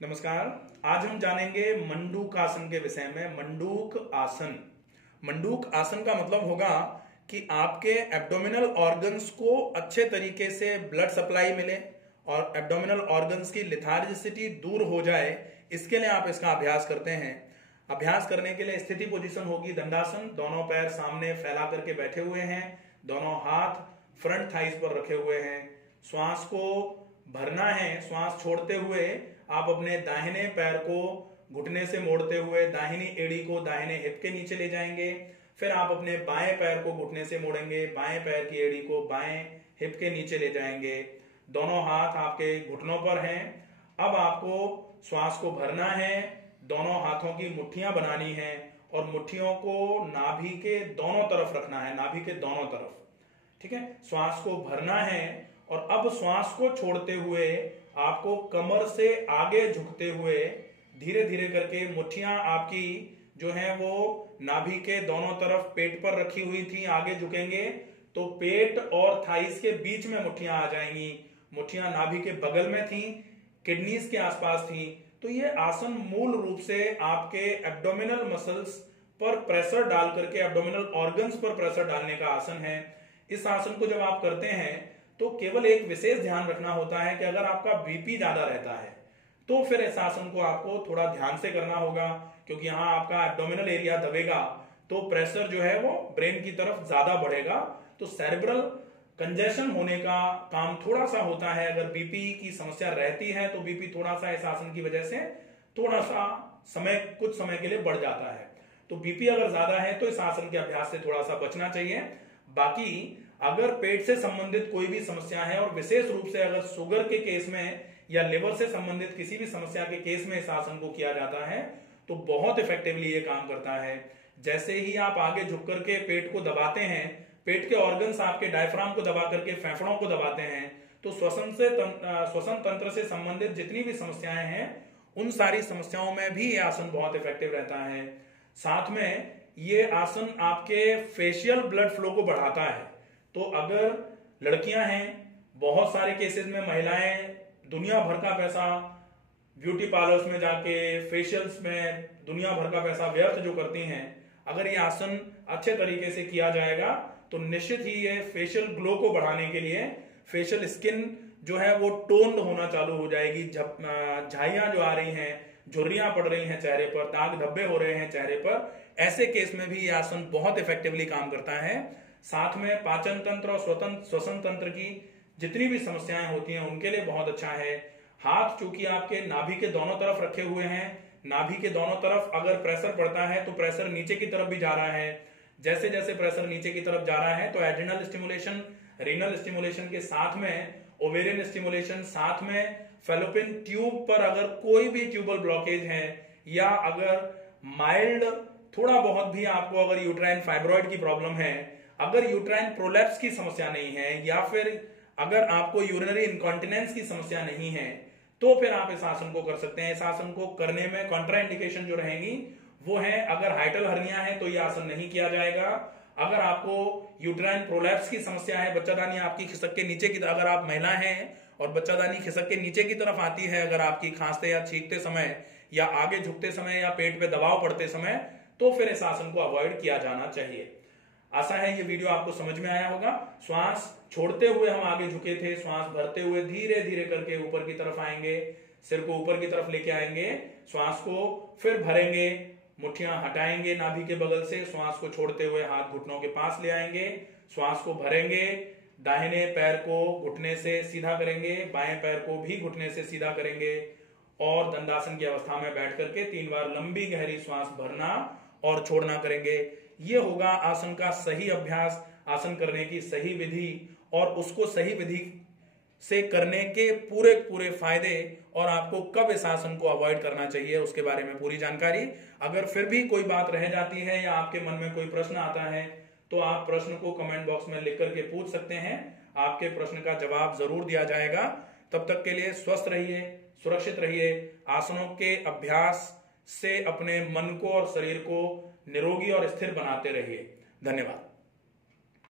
नमस्कार। आज हम जानेंगे मंडूक आसन के विषय में। मंडूक आसन, मंडूक आसन का मतलब होगा कि आपके एब्डोमिनल ऑर्गन्स को अच्छे तरीके से ब्लड सप्लाई मिले और एब्डोमिनल ऑर्गन्स की लिथार्जिसिटी दूर हो जाए। इसके लिए आप इसका अभ्यास करते हैं। अभ्यास करने के लिए स्थिति पोजीशन होगी दंडासन। दोनों पैर सामने फैला करके बैठे हुए हैं, दोनों हाथ फ्रंट थाइस पर रखे हुए हैं। श्वास को भरना है। श्वास छोड़ते हुए आप अपने दाहिने पैर को घुटने से मोड़ते हुए दाहिनी एड़ी को दाहिने हिप के नीचे ले जाएंगे। फिर आप अपने बाएं पैर को घुटने से मोड़ेंगे, बाएं पैर की एड़ी को बाएं हिप के नीचे ले जाएंगे। दोनों हाथ आपके घुटनों पर हैं। अब आपको श्वास को भरना है, दोनों हाथों की मुट्ठियां बनानी है और मुट्ठियों को नाभि के दोनों तरफ रखना है, नाभि के दोनों तरफ। ठीक है, श्वास को भरना है और अब श्वास को छोड़ते हुए आपको कमर से आगे झुकते हुए धीरे धीरे करके मुट्ठियां आपकी जो है वो नाभि के दोनों तरफ पेट पर रखी हुई थी, आगे झुकेंगे तो पेट और थाइस के बीच में मुट्ठियां आ जाएंगी। मुट्ठियां नाभि के बगल में थी, किडनीज के आसपास थी। तो ये आसन मूल रूप से आपके एब्डोमिनल मसल्स पर प्रेशर डाल करके एब्डोमिनल ऑर्गन्स पर प्रेशर डालने का आसन है। इस आसन को जब आप करते हैं तो केवल एक विशेष ध्यान रखना होता है कि अगर आपका बीपी ज्यादा रहता है तो फिर इस आसन को आपको थोड़ा ध्यान से करना होगा, क्योंकि यहाँ आपका एब्डोमिनल एरिया दबेगा तो प्रेशर जो है वो ब्रेन की तरफ ज्यादा बढ़ेगा, तो सेरेब्रल कंजेशन होने का काम थोड़ा सा होता है। अगर बीपी की समस्या रहती है तो बीपी थोड़ा सा इस आसन की वजह से थोड़ा सा कुछ समय के लिए बढ़ जाता है। तो बीपी अगर ज्यादा है तो इस आसन के अभ्यास से थोड़ा सा बचना चाहिए। बाकी अगर पेट से संबंधित कोई भी समस्या है और विशेष रूप से अगर शुगर के केस में या लिवर से संबंधित किसी भी समस्या के केस में इस आसन को किया जाता है तो बहुत इफेक्टिवली ये काम करता है। जैसे ही आप आगे झुक करके पेट को दबाते हैं, पेट के ऑर्गन्स आपके डायफ्राम को दबा करके फेफड़ों को दबाते हैं, तो श्वसन तंत्र से संबंधित जितनी भी समस्याएं हैं उन सारी समस्याओं में भी ये आसन बहुत इफेक्टिव रहता है। साथ में ये आसन आपके फेशियल ब्लड फ्लो को बढ़ाता है। तो अगर लड़कियां हैं, बहुत सारे केसेस में महिलाएं दुनिया भर का पैसा ब्यूटी पार्लर्स में जाके फेशियल्स में दुनिया भर का पैसा व्यर्थ जो करती हैं, अगर ये आसन अच्छे तरीके से किया जाएगा तो निश्चित ही ये फेशियल ग्लो को बढ़ाने के लिए फेशियल स्किन जो है वो टोन्ड होना चालू हो जाएगी। झाइयां जो आ रही हैं, झुर्रियां पड़ रही हैं चेहरे पर, दाग धब्बे हो रहे हैं चेहरे पर, ऐसे केस में भी ये आसन बहुत इफेक्टिवली काम करता है। साथ में पाचन तंत्र और श्वसन तंत्र की जितनी भी समस्याएं होती हैं उनके लिए बहुत अच्छा है। हाथ चूंकि आपके नाभि के दोनों तरफ रखे हुए हैं, नाभि के दोनों तरफ अगर प्रेशर पड़ता है तो प्रेशर नीचे की तरफ भी जा रहा है। जैसे जैसे प्रेशर नीचे की तरफ जा रहा है तो एड्रिनल स्टिमुलेशन, रीनल स्टिमुलेशन के साथ में ओवेरियन स्टिमुलेशन, साथ में फैलोपियन ट्यूब पर अगर कोई भी ट्यूबल ब्लॉकेज है या अगर माइल्ड थोड़ा बहुत भी आपको अगर यूट्राइन फाइब्रॉइड की प्रॉब्लम है, अगर यूट्राइन प्रोलैप्स की समस्या नहीं है या फिर अगर आपको यूरिनरी इनकॉन्टिनेंस की समस्या नहीं है तो फिर आप इस आसन को कर सकते हैं। इस आसन को करने में कॉन्ट्राइंडिकेशन जो रहेंगी वो है, अगर हाइटल हर्निया है तो ये आसन नहीं किया जाएगा। अगर आपको यूट्राइन प्रोलैप्स की समस्या है, बच्चादानी आपकी खिसक के नीचे की, अगर आप महिला हैं और बच्चादानी खिसक के नीचे की तरफ आती है अगर आपकी खांसते या छींकते समय या आगे झुकते समय या पेट पे दबाव पड़ते समय, तो फिर इस आसन को अवॉइड किया जाना चाहिए। आशा है ये वीडियो आपको समझ में आया होगा। श्वास छोड़ते हुए हम आगे झुके थे, श्वास भरते हुए धीरे धीरे करके ऊपर की तरफ आएंगे, सिर को ऊपर की तरफ लेके आएंगे, श्वास को फिर भरेंगे, मुट्ठियां हटाएंगे नाभि के बगल से, श्वास को छोड़ते हुए हाथ घुटनों के पास ले आएंगे, श्वास को भरेंगे, दाहिने पैर को घुटने से सीधा करेंगे, बाएं पैर को भी घुटने से सीधा करेंगे और दंडासन की अवस्था में बैठ करके 3 बार लंबी गहरी श्वास भरना और छोड़ना करेंगे। ये होगा आसन का सही अभ्यास, आसन करने की सही विधि और उसको सही विधि से करने के पूरे पूरे फायदे और आपको कब इस आसन को अवॉइड करना चाहिए उसके बारे में पूरी जानकारी। अगर फिर भी कोई बात रह जाती है या आपके मन में कोई प्रश्न आता है तो आप प्रश्न को कमेंट बॉक्स में लिख करके पूछ सकते हैं। आपके प्रश्न का जवाब जरूर दिया जाएगा। तब तक के लिए स्वस्थ रहिए, सुरक्षित रहिए। आसनों के अभ्यास से अपने मन को और शरीर को निरोगी और स्थिर बनाते रहिए। धन्यवाद।